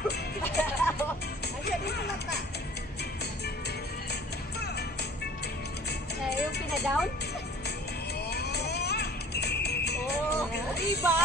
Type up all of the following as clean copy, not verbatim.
Yung pina-down? Oh, diba?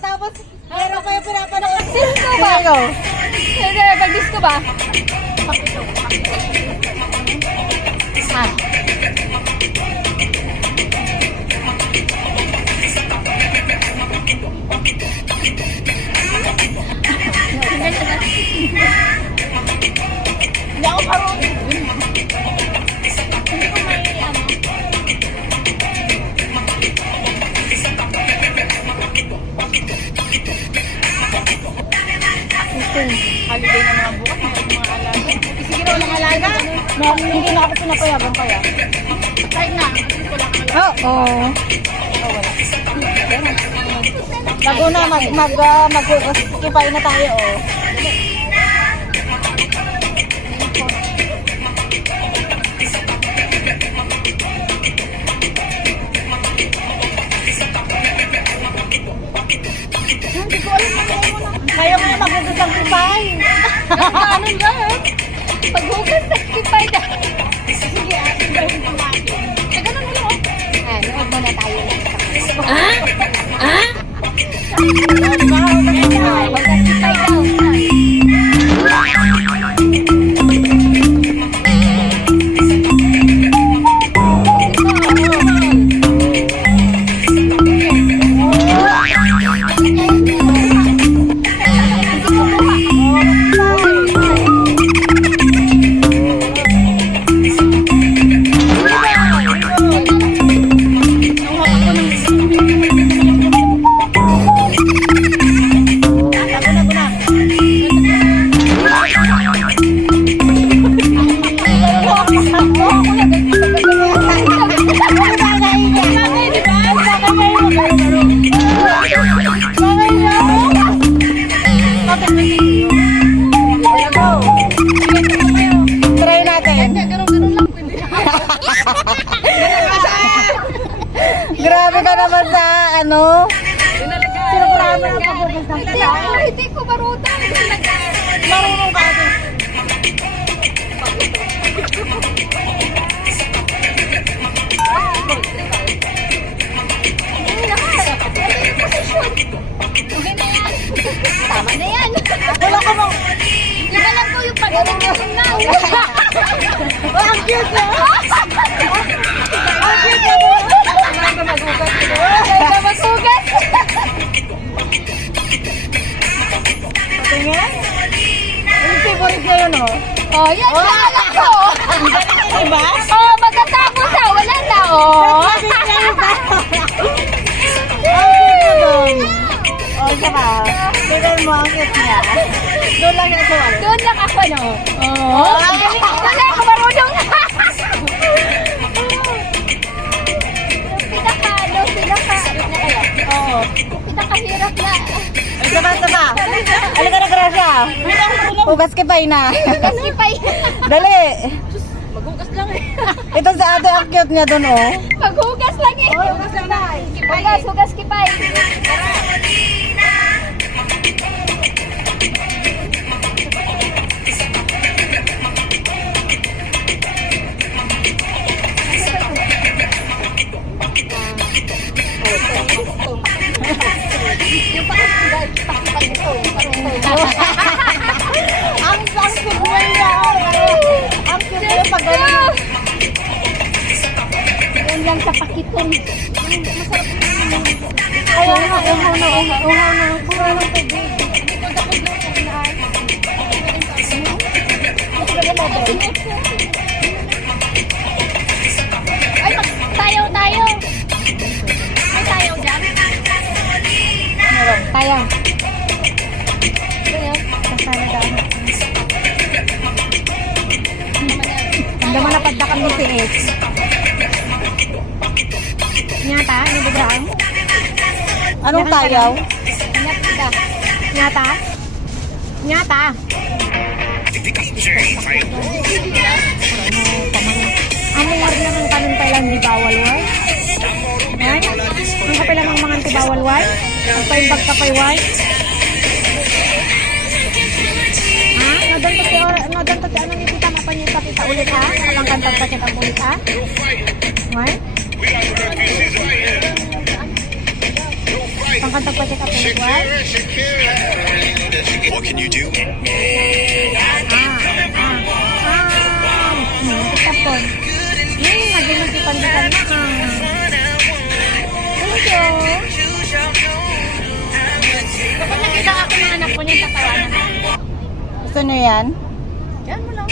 Tapos, meron kayo pinapanood. Disco ba? Hindi, pag-disco ba? Hindi ako marunong. Holiday na mga bukas, mga alaga. Sige na, walang alaga. Hindi na ako pinapayagan kaya. Kahit na. Oo. Bago na, mag-kipay na tayo, oh. Kaya mo na maghugas ng kipay. Ano nga? Paghugas sa kipay na. Sige, gawin ko natin. Ganun mo lang. Huwag mo na tayo lang. Paghugas kipay daw. Try natin. Grabe ka naman sa ano. Sinupurama ng paghugas ng kipay. Hindi ko marunong. Marunong ka ito. Okay na yan. Tama na yan. Wala ka bang... Iba lang po yung pag-uling lang. Oh, ang cute na! Ang cute na mo! Kailangan ka maghugas. Kaya maghugas. Patingin? Yung favorite niya yun, oh. Oh, yan na alam ko. Diba? Oh, magkatapos na. Wala na, oh. Ang cute na doon. Oh, saka, tignan mo ang cute niya. Doon lang yan sa wala. Doon lang ako, no? Oh. Wala ako marunong. Oo. Pinakahirap na. Saba. Halika na, Gracia. Hugas kipay na. Kipay. Dali. Maghugas lang eh. Ito sa ate, ang cute niya doon, oh. Maghugas lang eh. Hugas lang na. Hugas, kipay. Yung pakipay ito. Ang siguril niya. Ang cute niya pag gano'n. Yun lang sa pakitong. Kaya nga, uhaw na. Pura ng tubig. Ay, tayo. May tayo dyan? Meron. Kaya. Anong tayaw? Nyata? Nyata? Amor na ng kanon pa lang di bawal way. Yan? Ang kapay lang mga ti bawal way. Ang paimbag kapay way. Ha? Nodan to ti anong kita mapanyita kita ulit ha? Kalang kantang paket ang ulit ha? Way? Pangkantang paket ang ulit way? What can you do? Tapon. Lagi magkipandikan na. Thank you. Kapag nakita ako ng anak ko niya, tatawanan ako. Gusto nyo yan? Yan mo lang.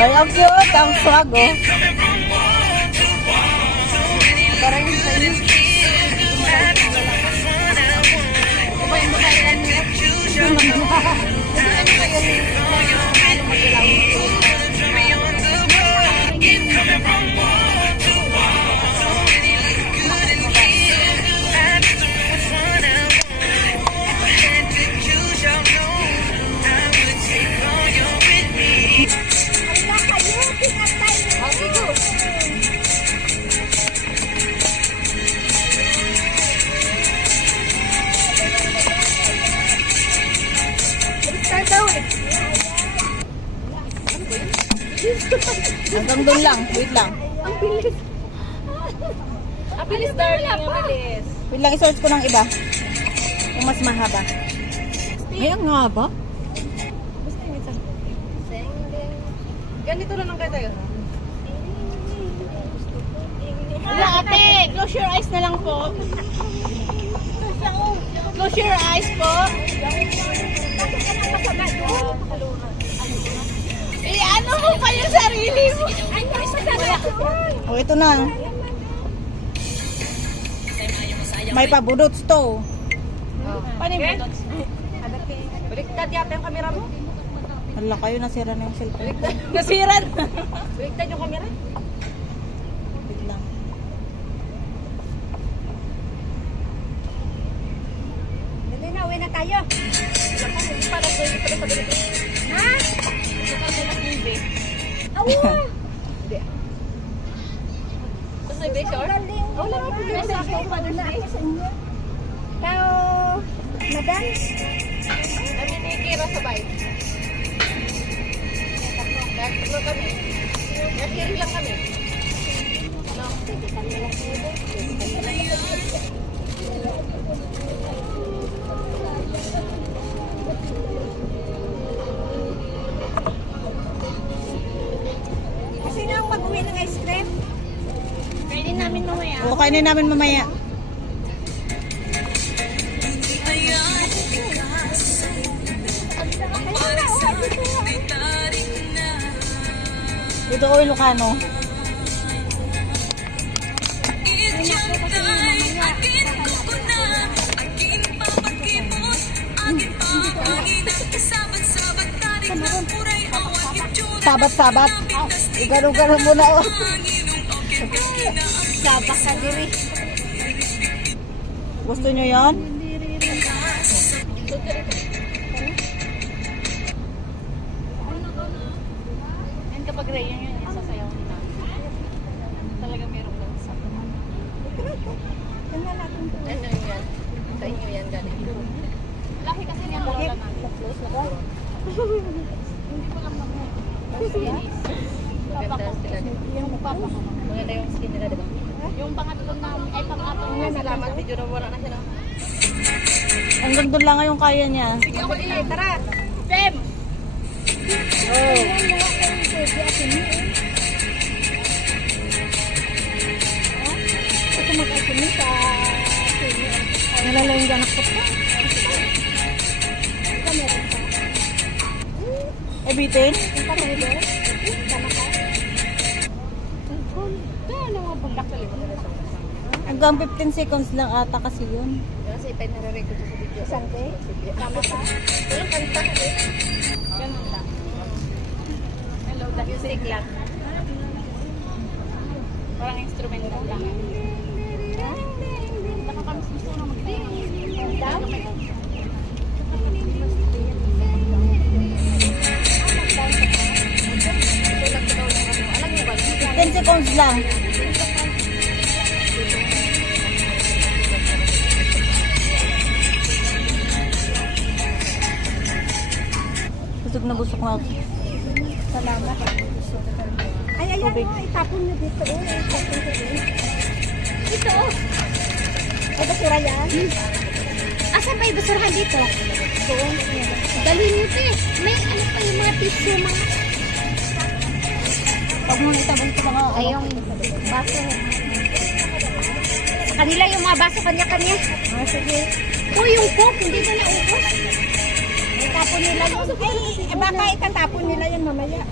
Ay, ang cute. Ang swag, oh. Parang yung sa'yo. Yung babae lang nila. Ano ba yun? Hanggang doon lang. Wait lang. Ang bilis. Ang bilis, darling. Ang bilis. Wait lang, i-search ko ng iba. Yung mas mahaba. Ay, ang haba. Ganito na lang kayo tayo. Wala ate, close your eyes na lang po. Close your eyes po. Eh, ano mo pa yung sarili mo? Oh, ito na. May pabudots to. Paano yung butot? Baliktad yata yung kamera mo. Hala kayo, nasira na yung cellphone. Nasiran. Baliktad yung kamera. Wait lang. Dali na, uwi na tayo. Para sa ganito. Ha? Awa! Tapos may base or? Wala nga problema sa akin. Father's Day. Tao, madam? Kami ni Kira sabay. Tatlo kami. Nag-hearing lang kami. No? Kasi na ang mag-uwi ng ice cream. Pwede namin mamaya. O, kainin namin mamaya. Dito ko Ilocano. Sabat-sabat. Igano-gano muna, oh. Sabak ka diri. Gusto nyo yon? Yan kapag rayon yun, sasayaw nila. Talaga meron lang sa ano yan? Sa inyo yan galing. Laki kasi niya lola namin. Close lang. Hindi ko lang mag Papa ko. Yung papa ko. Maganda yung skin nila, diba? Yung pangatlo namin, ay pangatlo na Salamat, video na wala na siya na. Hanggang doon lang yung kaya niya. Sige ako ilay, tara! Fem! Oh. Ito mag-asumi sa... Nalala yung anak ko pa. Eh, bitin? Yung pangatlo? Tama ka? hanggang 15 seconds lang ata kasi yun. Kasi pa nare-record sa video. Isang day? Tama pa? Walang kanta kasi. Ganun lang. Hello, music lang. Parang instrumental lang. Nakakamiss gusto na mag-ding. Down? 10 seconds lang. Busog na busog nga ako. Salamat. Ay, ayan mo. Itapon nyo dito. Itapon nyo dito. Ito. Ay, basura yan? Asan ba yung basurahan dito? Doon. Dalhin nyo ito eh. May ano pa yung mga tissue, mga... Pag mo na itabon ko mga Ay, yung baso. Sa kanila yung mga baso kanya-kanya. Ah, sige. O, yung coke, hindi ko naubos. Itapon nila yun. Ay, baka itatapon nila yun mamaya.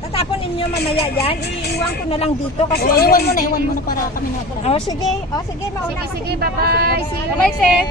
Tatapon ninyo mamaya yan. Iiwan ko na lang dito kasi... iwan mo na para kami na pala. Oh, sige. Oh, sige. Mauna Sige, sige, bye-bye. See you. Bye, sis.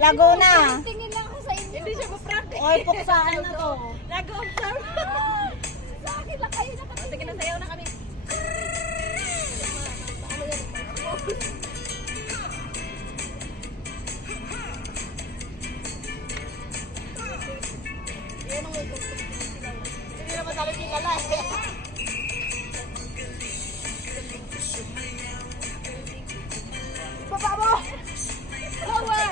Laguna. Tingin lang ako sa inyo. Hindi siya ma-prank. Oy, puksaan na to. Nag-observe. Sa akin lang kayo nakatingin. Sige na, sayaw na kami. Hindi naman tayo kilala eh. Baba mo! Lower!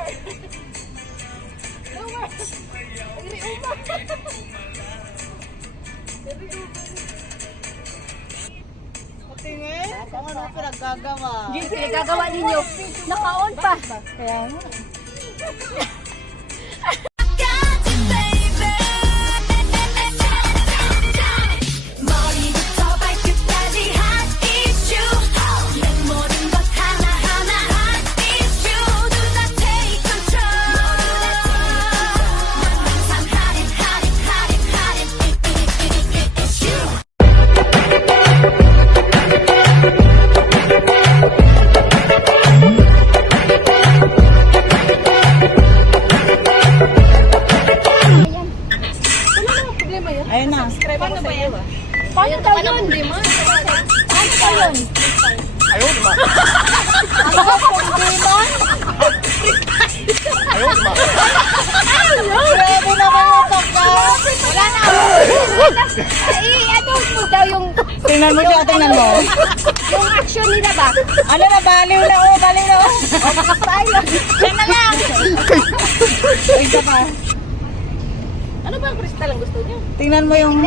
Lower! Agri uma! Tingin? Kung ano pinaggagawa. Yung pinagagawa ninyo, naka-on pa. Kaya nga. 머리부터 발끝까지 hot issue 내 모든 것 하나하나 hot issue Do not take control 넌 항상 hot it, hot it, hot it, hot it It's you Ayun na. Paano ba yan? Paano daw yun? Hindi mo. Paano daw yun? Ayun ba? Ano kung di mo? Ready na kayo pagka. Wala na. Ay, ano mo daw yung Tingnan mo siya, tingnan mo. action nila ba? Ano na, baliw na oh, baliw na oh. Yan na lang. Isa pa. Ano ba ang kristal ang gusto niyo? Tingnan mo yung